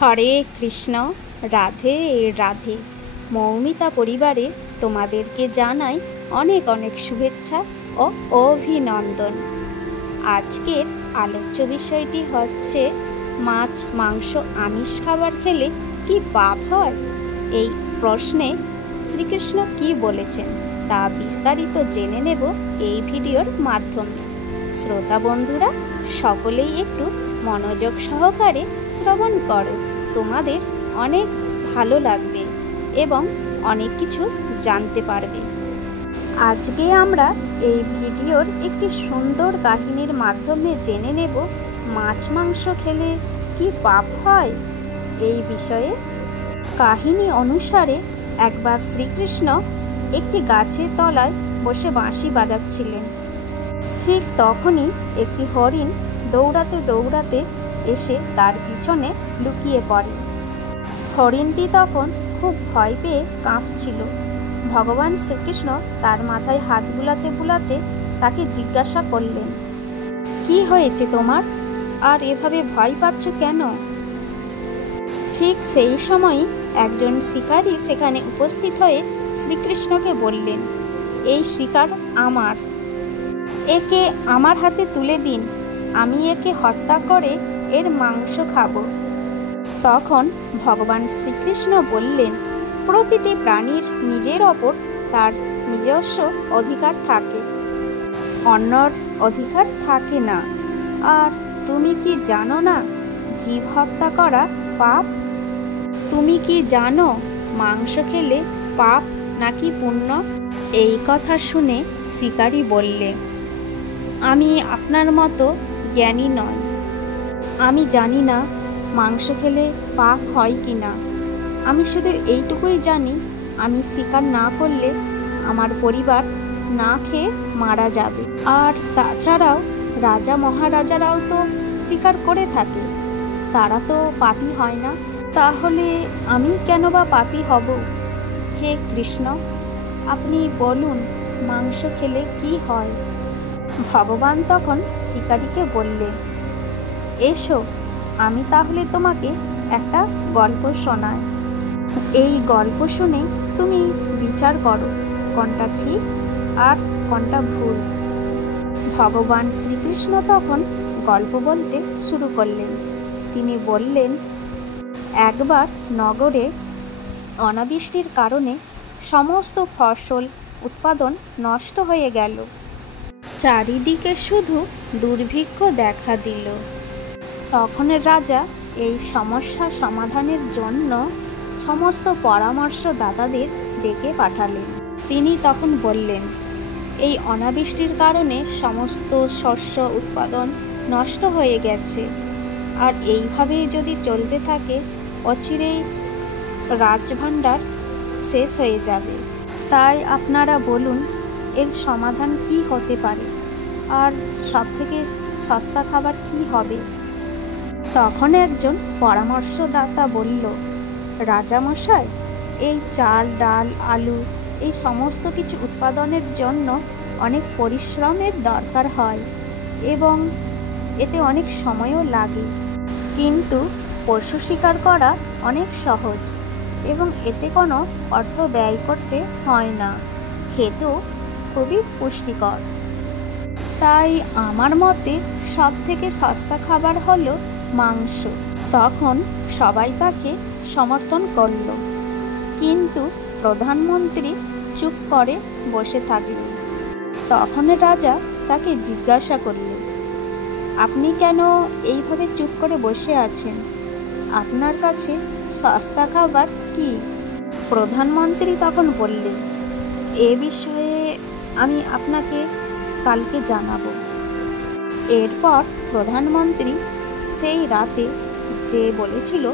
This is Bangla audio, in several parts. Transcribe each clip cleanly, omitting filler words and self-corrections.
হরে কৃষ্ণ, রাধে রাধে। মৌমিতা পরিবারে তোমাদেরকে জানাই অনেক অনেক শুভেচ্ছা ও অভিনন্দন। আজকের আলোচ্য বিষয়টি হচ্ছে মাছ মাংস আমিষ খাবার খেলে কি পাপ হয়। এই প্রশ্নে শ্রীকৃষ্ণ কি বলেছেন তা বিস্তারিত জেনে নেব এই ভিডিওর মাধ্যমে। শ্রোতা বন্ধুরা সকলেই একটু মনোযোগ সহকারে শ্রবণ করো, তোমাদের অনেক ভালো লাগবে এবং অনেক কিছু জানতে পারবে। আজকে আমরা এই ভিডিওর একটি সুন্দর কাহিনীর মাধ্যমে জেনে নেব মাছ মাংস খেলে কি পাপ হয় এই বিষয়ে। কাহিনী অনুসারে একবার শ্রীকৃষ্ণ একটি গাছের তলায় বসে বাঁশি বাজাচ্ছিলেন। ঠিক তখনই একটি হরিণ দৌড়াতে দৌড়াতে এসে তার পিছনে লুকিয়ে পড়ে। হরিণটি তখন খুব ভয় পেয়ে কাঁপছিল। ভগবান শ্রীকৃষ্ণ তার মাথায় হাত বুলাতে বুলাতে তাকে জিজ্ঞাসা করলেন, কি হয়েছে তোমার, আর এভাবে ভয় পাচ্ছ কেন? ঠিক সেই সময় একজন শিকারী সেখানে উপস্থিত হয়ে শ্রীকৃষ্ণকে বললেন, এই শিকার আমার, একে আমার হাতে তুলে দিন, আমি একে হত্যা করে এর মাংস খাব। তখন ভগবান শ্রীকৃষ্ণ বললেন, প্রতিটি প্রাণীর নিজের ওপর তার নিজস্ব অধিকার থাকে, অন্যর অধিকার থাকে না। আর তুমি কি জানো না জীব হত্যা করা পাপ? তুমি কি জানো মাংস খেলে পাপ নাকি পুণ্য? এই কথা শুনে শিকারী বললে, আমি আপনার মতো জ্ঞানী নয়, আমি জানি না মাংস খেলে পাপ হয় কি না। আমি শুধু এইটুকুই জানি, আমি শিকার না করলে আমার পরিবার না খেয়ে মারা যাবে। আর তাছাড়াও রাজা মহারাজারাও তো শিকার করে থাকে, তারা তো পাপী হয় না, তাহলে আমি কেন বা পাপী হব? হে কৃষ্ণ, আপনি বলুন মাংস খেলে কি হয়? ভগবান তখন শিকারীকে বললেন, এসো আমি তাহলে তোমাকে একটা গল্প শোনাই। এই গল্প শুনে তুমি বিচার করো কোনটা ঠিক আর কোনটা ভুল। ভগবান শ্রীকৃষ্ণ তখন গল্প বলতে শুরু করলেন। তিনি বললেন, একবার নগরে অনাবৃষ্টির কারণে সমস্ত ফসল উৎপাদন নষ্ট হয়ে গেল। চারিদিকে শুধু দুর্ভিক্ষ দেখা দিল। তখন রাজা এই সমস্যা সমাধানের জন্য সমস্ত পরামর্শদাতাদের ডেকে পাঠালেন। তিনি তখন বললেন, এই অনাবৃষ্টির কারণে সমস্ত শস্য উৎপাদন নষ্ট হয়ে গেছে, আর এইভাবেই যদি চলতে থাকে অচিরেই রাজভাণ্ডার শেষ হয়ে যাবে। তাই আপনারা বলুন এর সমাধান কি হতে পারে, আর সবথেকে সস্তা খাবার কি হবে? তখন একজন পরামর্শদাতা বলল, রাজামশাই, এই চাল ডাল আলু এই সমস্ত কিছু উৎপাদনের জন্য অনেক পরিশ্রমের দরকার হয় এবং এতে অনেক সময়ও লাগে, কিন্তু পশু শিকার করা অনেক সহজ এবং এতে কোনো অর্থ ব্যয় করতে হয় না, খেতেও খুবই পুষ্টিকর। তাই আমার মতে সবথেকে সস্তা খাবার হলো মাংস। তখন সবাই তাকে সমর্থন করল, কিন্তু প্রধানমন্ত্রী চুপ করে বসে থাকলেন। তখন রাজা তাকে জিজ্ঞাসা করলেন, আপনি কেন এইভাবে চুপ করে বসে আছেন? আপনার কাছে সস্তা খাবার কি? প্রধানমন্ত্রী তখন বললেন, এ বিষয়ে আমি আপনাকে কালকে জানাবো। এরপর প্রধানমন্ত্রী সেই রাতে যে বলেছিল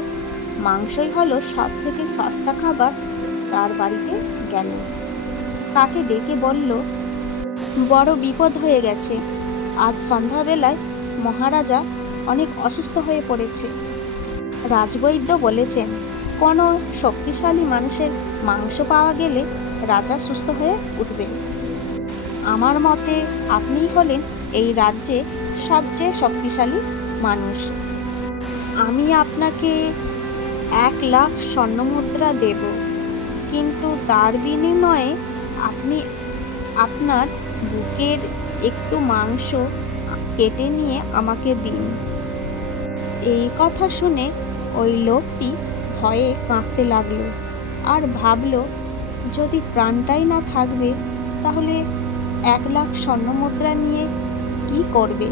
মাংসই হলো সব থেকে সস্তা খাবার, তার বাড়িতে গেল। তাকে ডেকে বলল, বড় বিপদ হয়ে গেছে, আজ সন্ধ্যাবেলায় মহারাজা অনেক অসুস্থ হয়ে পড়েছে। রাজবৈদ্য বলেছেন কোনো শক্তিশালী মানুষের মাংস পাওয়া গেলে রাজা সুস্থ হয়ে উঠবেন। আমার মতে আপনিই হলেন এই রাজ্যে সবচেয়ে শক্তিশালী মানুষ। আমি আপনাকে 1,00,000 স্বর্ণমুদ্রা দেব, কিন্তু তার বিনিময়ে আপনি আপনার বুকের একটু মাংস কেটে নিয়ে আমাকে দিন। এই কথা শুনে ওই লোকটি ভয়ে কাঁপতে লাগলো আর ভাবলো, যদি প্রাণটাই না থাকবে তাহলে 1,00,000 স্বর্ণমুদ্রা নিয়ে কি করবে।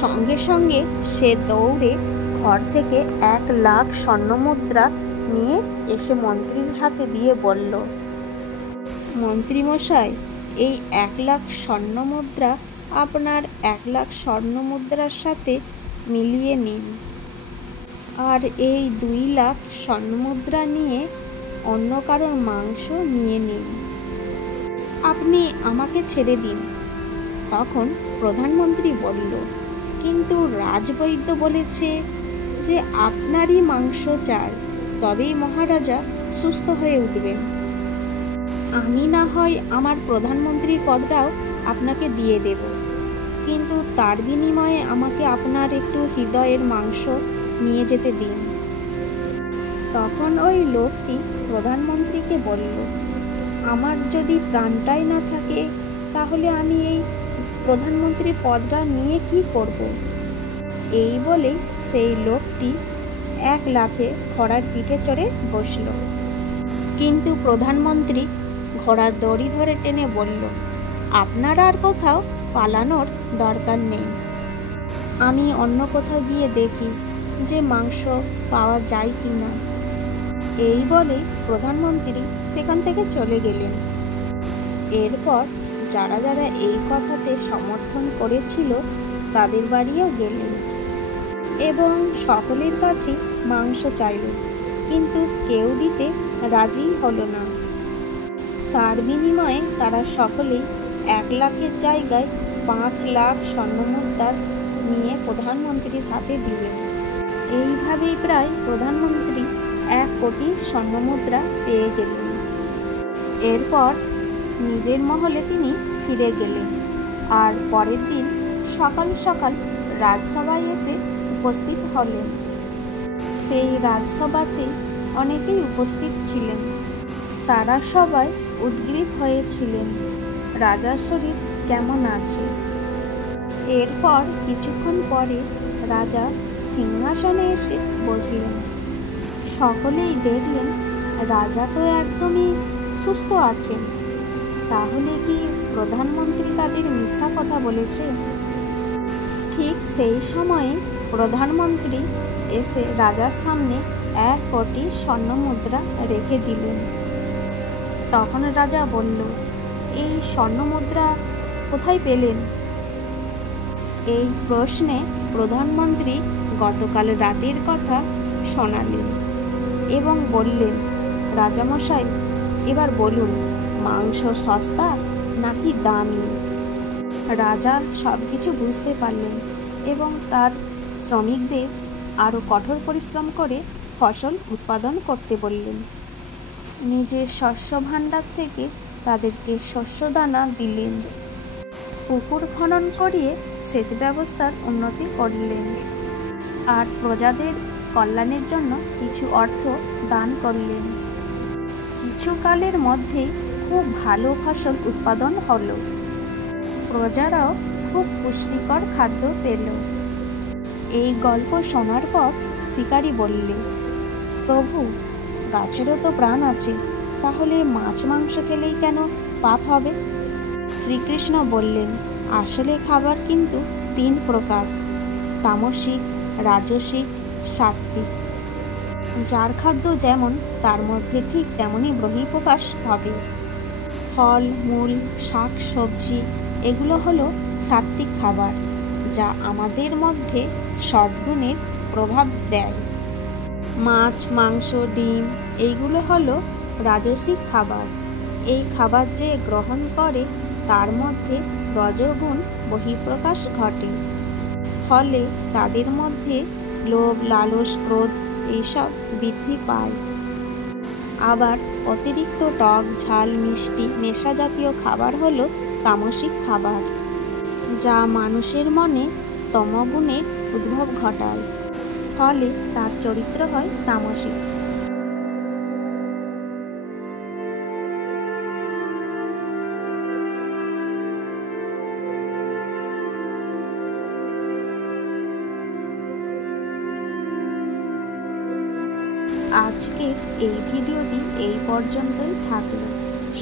সঙ্গে সঙ্গে সে দৌড়ে ঘর থেকে 1,00,000 স্বর্ণমুদ্রা নিয়ে এসে মন্ত্রীর হাতে দিয়ে বলল, মন্ত্রীমশাই, এই 1,00,000 স্বর্ণমুদ্রা আপনার 1,00,000 স্বর্ণমুদ্রার সাথে মিলিয়ে নিন, আর এই 2,00,000 স্বর্ণমুদ্রা নিয়ে অন্য কারোর মাংস নিয়ে নিন। আপনি আমাকে ছেড়ে দিন। তখন প্রধানমন্ত্রী বলল, কিন্তু রাজবৈদ্য বলেছে যে আপনারই মাংস চাই, তবেই মহারাজা সুস্থ হয়ে উঠবেন। আমি না হয় আমার প্রধানমন্ত্রীর পদটাও আপনাকে দিয়ে দেব, কিন্তু তার বিনিময়ে আমাকে আপনার একটু হৃদয়ের মাংস নিয়ে যেতে দিন। তখন ওই লোকটি প্রধানমন্ত্রীকে বলল, আমার যদি প্রাণটাই না থাকে তাহলে আমি এই প্রধানমন্ত্রীর পদটা নিয়ে কি করব। এই বলে সেই লোকটি এক লাফে ঘোড়ার পিঠে চড়ে বসল। কিন্তু প্রধানমন্ত্রী ঘোড়ার দড়ি ধরে টেনে বলল, আপনার আর কোথাও পালানোর দরকার নেই, আমি অন্য কোথাও গিয়ে দেখি যে মাংস পাওয়া যায় কি না। এই বলে প্রধানমন্ত্রী সেখান থেকে চলে গেলেন। এরপর যারা যারা এই কথাতে সমর্থন করেছিল তাদের বাড়িও গেলেন এবং সকলের কাছে মাংস চাইল, কিন্তু কেউ দিতে রাজি হলো না। তার বিনিময়ে তারা সকলেই 1,00,000-এর জায়গায় 5,00,000 স্বর্ণমুদ্রা নিয়ে প্রধানমন্ত্রীর হাতে দিলেন। এইভাবেই প্রায় প্রধানমন্ত্রী 1 কোটি স্বর্ণমুদ্রা পেয়ে গেলেন। এরপর নিজের মহলে তিনি ফিরে গেলেন, আর পরের দিন সকাল সকাল রাজসভায় এসে উপস্থিত হলেন। সেই রাজসভাতে অনেকেই উপস্থিত ছিলেন। তারা সবাই উদ্গ্রীব হয়েছিলেন রাজার শরীর কেমন আছে। এরপর কিছুক্ষণ পরে রাজা সিংহাসনে এসে বসলেন। সকলেই দেখলেন রাজা তো একদমই সুস্থ আছেন। তাহলে কি প্রধানমন্ত্রী তাদের মিথ্যা কথা বলেছে? ঠিক সেই সময়ে প্রধানমন্ত্রী এসে রাজার সামনে 1 কোটি স্বর্ণমুদ্রা রেখে দিলেন। তখন রাজা বলল, এই স্বর্ণমুদ্রা কোথায় পেলেন? এই প্রশ্নে প্রধানমন্ত্রী গতকাল রাতের কথা শোনালেন এবং বললেন, রাজামশাই, এবার বলুন, মাংস সস্তা নাকি দামি? রাজা সব কিছু বুঝতে পারলেন এবং তার শ্রমিকদের আরও কঠোর পরিশ্রম করে ফসল উৎপাদন করতে বললেন। নিজের শস্য ভাণ্ডার থেকে তাদেরকে শস্যদানা দিলেন। পুকুর খনন করিয়ে সেচ ব্যবস্থার উন্নতি করলেন, আর প্রজাদের কল্যাণের জন্য কিছু অর্থ দান করলেন। কিছুকালের মধ্যেই খুব ভালো ফসল উৎপাদন হলো। প্রজারাও খুব পুষ্টিকর খাদ্য পেল। এই গল্প শোনার পর শিকারী বললে, প্রভু, গাছেরও তো প্রাণ আছে, তাহলে মাছ মাংস খেলেই কেন পাপ হবে? শ্রীকৃষ্ণ বললেন, আসলে খাবার কিন্তু 3 প্রকার, তামসিক, রাজসিক, সাত্ত্বিক। যার খাদ্য যেমন তার মধ্যে ঠিক তেমনই বহিঃপ্রকাশ হবে। ফল, মূল, শাক সবজি এগুলো হলো সাত্ত্বিক খাবার, যা আমাদের মধ্যে সদ্গুণের প্রভাব দেয়। মাছ, মাংস, ডিম এইগুলো হলো রাজসিক খাবার। এই খাবার যে গ্রহণ করে তার মধ্যে রজোগুণ বহিঃপ্রকাশ ঘটে, ফলে তাদের মধ্যে লোভ, লালস, ক্রোধ এইসব বৃদ্ধি পায়। আবার অতিরিক্ত টক, ঝাল, মিষ্টি, নেশা জাতীয় খাবার হলো তামসিক খাবার, যা মানুষের মনে তমগুণের উদ্ভব ঘটায়। ফলে তার চরিত্র হয় তামসিক। আজকের এই ভিডিওটি এই পর্যন্তই থাকলো।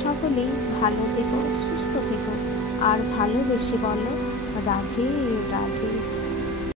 সকলেই ভালো থেকো, সুস্থ থেকো আর ভালোবেসে বলো রাধে রাধে।